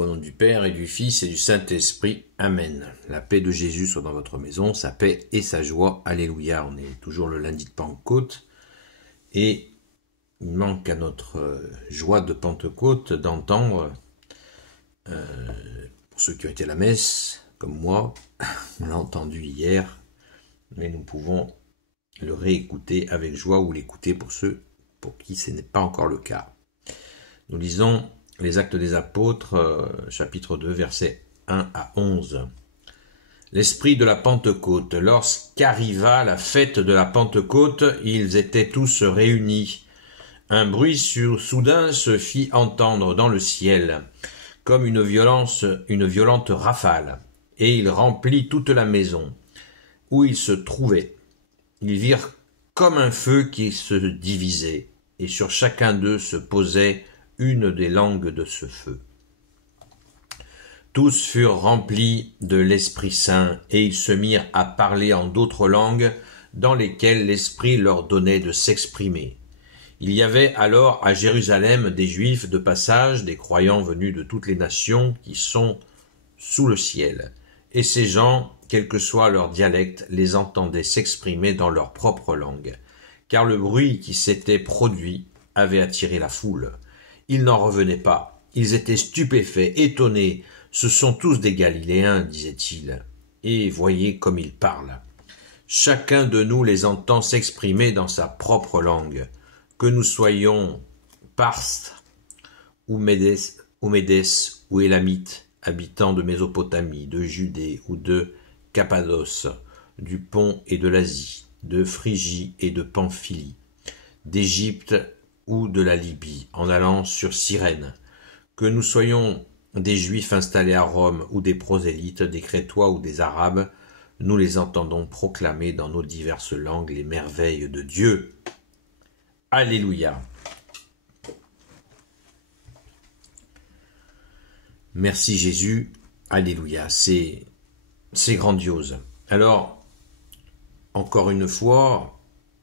Au nom du Père et du Fils et du Saint-Esprit. Amen. La paix de Jésus soit dans votre maison, sa paix et sa joie. Alléluia. On est toujours le lundi de Pentecôte. Et il manque à notre joie de Pentecôte d'entendre, pour ceux qui ont été à la messe, comme moi, on l'a entendu hier, mais nous pouvons le réécouter avec joie ou l'écouter pour ceux pour qui ce n'est pas encore le cas. Nous lisons les Actes des Apôtres, chapitre 2, versets 1 à 11. L'esprit de la Pentecôte. Lorsqu'arriva la fête de la Pentecôte, ils étaient tous réunis. Un bruit soudain se fit entendre dans le ciel, comme une violente rafale, et il remplit toute la maison où ils se trouvaient. Ils virent comme un feu qui se divisait, et sur chacun d'eux se posait une des langues de ce feu. Tous furent remplis de l'Esprit Saint, et ils se mirent à parler en d'autres langues, dans lesquelles l'Esprit leur donnait de s'exprimer. Il y avait alors à Jérusalem des Juifs de passage, des croyants venus de toutes les nations qui sont sous le ciel. Et ces gens, quel que soit leur dialecte, les entendaient s'exprimer dans leur propre langue. Car le bruit qui s'était produit avait attiré la foule. Ils n'en revenaient pas. Ils étaient stupéfaits, étonnés. Ce sont tous des Galiléens, disaient-ils. Et voyez comme ils parlent. Chacun de nous les entend s'exprimer dans sa propre langue. Que nous soyons Parses, ou Médès, ou Élamites, habitants de Mésopotamie, de Judée ou de Cappadoce, du Pont et de l'Asie, de Phrygie et de Pamphylie, d'Égypte ou de la Libye, en allant sur Cyrène, que nous soyons des Juifs installés à Rome ou des prosélytes, des Crétois ou des Arabes, nous les entendons proclamer dans nos diverses langues les merveilles de Dieu. Alléluia. Merci Jésus. Alléluia. C'est grandiose. Alors, encore une fois,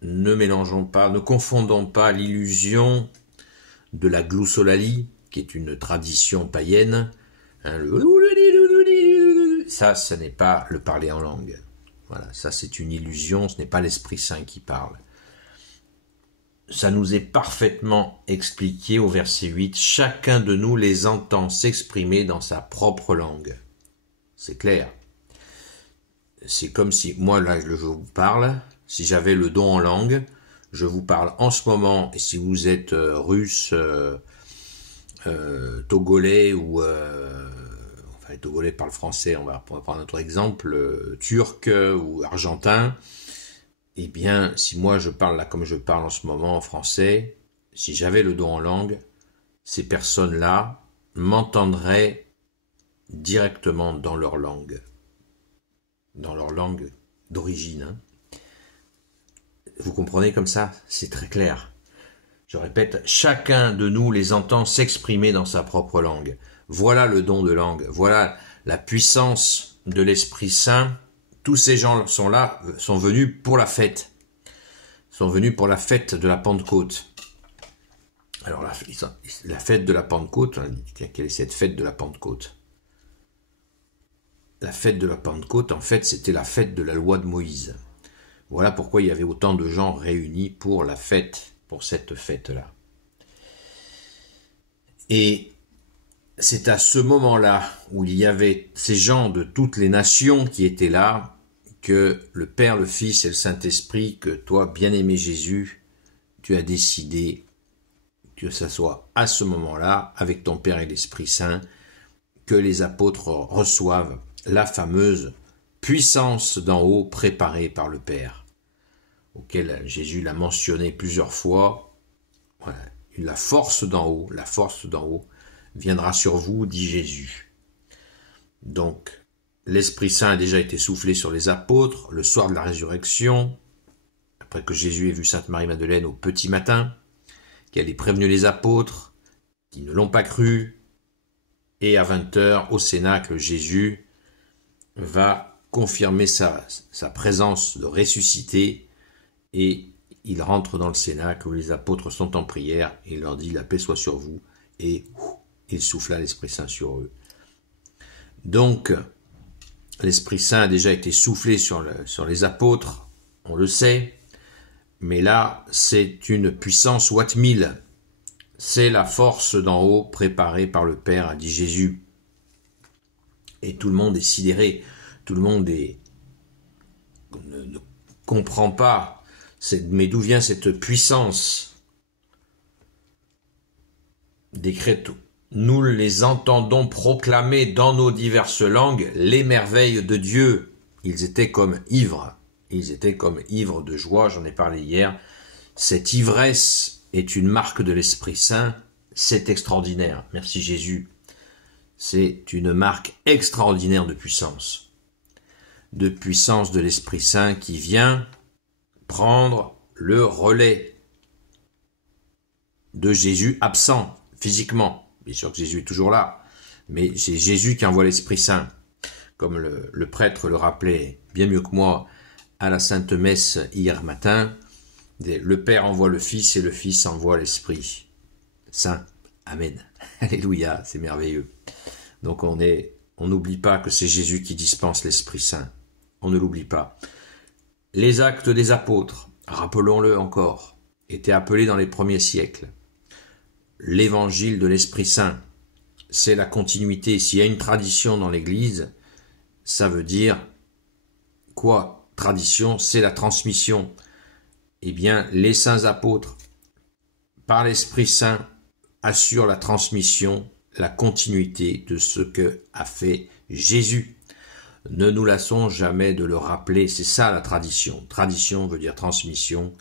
ne mélangeons pas, ne confondons pas l'illusion de la glossolalie, qui est une tradition païenne. Ça, ce n'est pas le parler en langue. Voilà, ça c'est une illusion, ce n'est pas l'Esprit Saint qui parle. Ça nous est parfaitement expliqué au verset 8. Chacun de nous les entend s'exprimer dans sa propre langue. C'est clair. C'est comme si, moi là je vous parle, si j'avais le don en langue, je vous parle en ce moment, et si vous êtes russe, togolais ou... enfin les togolais parlent français, on va prendre notre exemple, turc ou argentin, eh bien si moi je parle là comme je parle en ce moment en français, si j'avais le don en langue, ces personnes-là m'entendraient directement dans leur langue d'origine. Hein. Vous comprenez comme ça? C'est très clair. Je répète, chacun de nous les entend s'exprimer dans sa propre langue. Voilà le don de langue, voilà la puissance de l'Esprit Saint. Tous ces gens sont là, sont venus pour la fête. Sont venus pour la fête de la Pentecôte. Alors la fête de la Pentecôte, quelle est cette fête de la Pentecôte? La fête de la Pentecôte, en fait, c'était la fête de la loi de Moïse. Voilà pourquoi il y avait autant de gens réunis pour la fête, pour cette fête-là. Et c'est à ce moment-là où il y avait ces gens de toutes les nations qui étaient là, que le Père, le Fils et le Saint-Esprit, que toi, bien-aimé Jésus, tu as décidé que ça soit à ce moment-là, avec ton Père et l'Esprit Saint, que les apôtres reçoivent la fameuse puissance d'en haut préparée par le Père, auquel Jésus l'a mentionné plusieurs fois. Voilà. La force d'en haut viendra sur vous, dit Jésus. Donc, l'Esprit Saint a déjà été soufflé sur les apôtres le soir de la résurrection, après que Jésus ait vu Sainte Marie-Madeleine au petit matin, qu'elle ait prévenu les apôtres, qui ne l'ont pas cru, et à 20h, au Cénacle, Jésus va confirmer sa présence de ressuscité, et il rentre dans le Cénacle où les apôtres sont en prière, et il leur dit « La paix soit sur vous », et il souffla l'Esprit Saint sur eux. Donc, l'Esprit Saint a déjà été soufflé sur les apôtres, on le sait, mais là, c'est une puissance Watt 1000. C'est la force d'en haut préparée par le Père, a dit Jésus. Et tout le monde est sidéré, tout le monde ne comprend pas, mais d'où vient cette puissance? Décrète. Nous les entendons proclamer dans nos diverses langues les merveilles de Dieu. Ils étaient comme ivres de joie, j'en ai parlé hier. Cette ivresse est une marque de l'Esprit Saint, c'est extraordinaire, merci Jésus. C'est une marque extraordinaire de puissance de l'Esprit Saint qui vient prendre le relais de Jésus absent physiquement. Bien sûr que Jésus est toujours là, mais c'est Jésus qui envoie l'Esprit Saint. Comme le prêtre le rappelait bien mieux que moi à la Sainte Messe hier matin, le Père envoie le Fils et le Fils envoie l'Esprit Saint. Amen. Alléluia, c'est merveilleux. Donc on n'oublie pas que c'est Jésus qui dispense l'Esprit Saint. On ne l'oublie pas. Les actes des apôtres, rappelons-le encore, étaient appelés dans les premiers siècles. L'évangile de l'Esprit Saint, c'est la continuité. S'il y a une tradition dans l'Église, ça veut dire quoi? Tradition, c'est la transmission. Eh bien, les saints apôtres, par l'Esprit Saint, assurent la transmission, la continuité de ce que a fait Jésus. Ne nous lassons jamais de le rappeler, c'est ça la tradition. Tradition veut dire transmission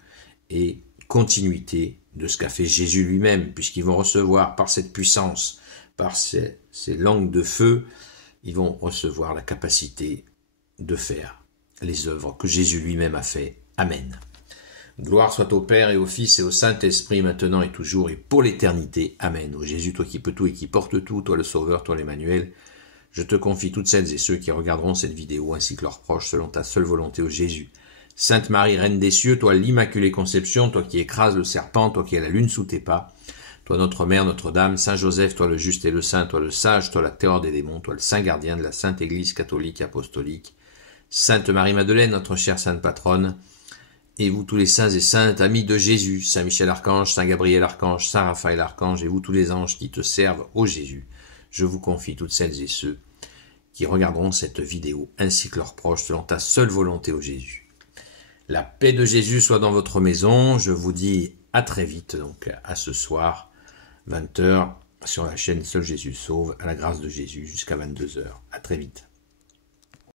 et continuité de ce qu'a fait Jésus lui-même, puisqu'ils vont recevoir par cette puissance, par ces langues de feu, ils vont recevoir la capacité de faire les œuvres que Jésus lui-même a fait. Amen. Gloire soit au Père et au Fils et au Saint-Esprit, maintenant et toujours et pour l'éternité. Amen. Ô Jésus, toi qui peux tout et qui portes tout, toi le Sauveur, toi l'Emmanuel, je te confie toutes celles et ceux qui regarderont cette vidéo ainsi que leurs proches selon ta seule volonté, ô Jésus. Sainte Marie, Reine des cieux, toi l'Immaculée Conception, toi qui écrases le serpent, toi qui as la lune sous tes pas, toi notre Mère, Notre-Dame, Saint Joseph, toi le juste et le saint, toi le sage, toi la terreur des démons, toi le saint gardien de la Sainte Église catholique et apostolique, Sainte Marie-Madeleine, notre chère Sainte Patronne, et vous tous les saints et saintes, amis de Jésus, Saint Michel Archange, Saint Gabriel Archange, Saint Raphaël Archange, et vous tous les anges qui te servent, ô Jésus, je vous confie toutes celles et ceux qui regarderont cette vidéo, ainsi que leurs proches, selon ta seule volonté, ô Jésus. La paix de Jésus soit dans votre maison. Je vous dis à très vite, donc à ce soir, 20h, sur la chaîne Seul Jésus Sauve, à la grâce de Jésus, jusqu'à 22h. À très vite.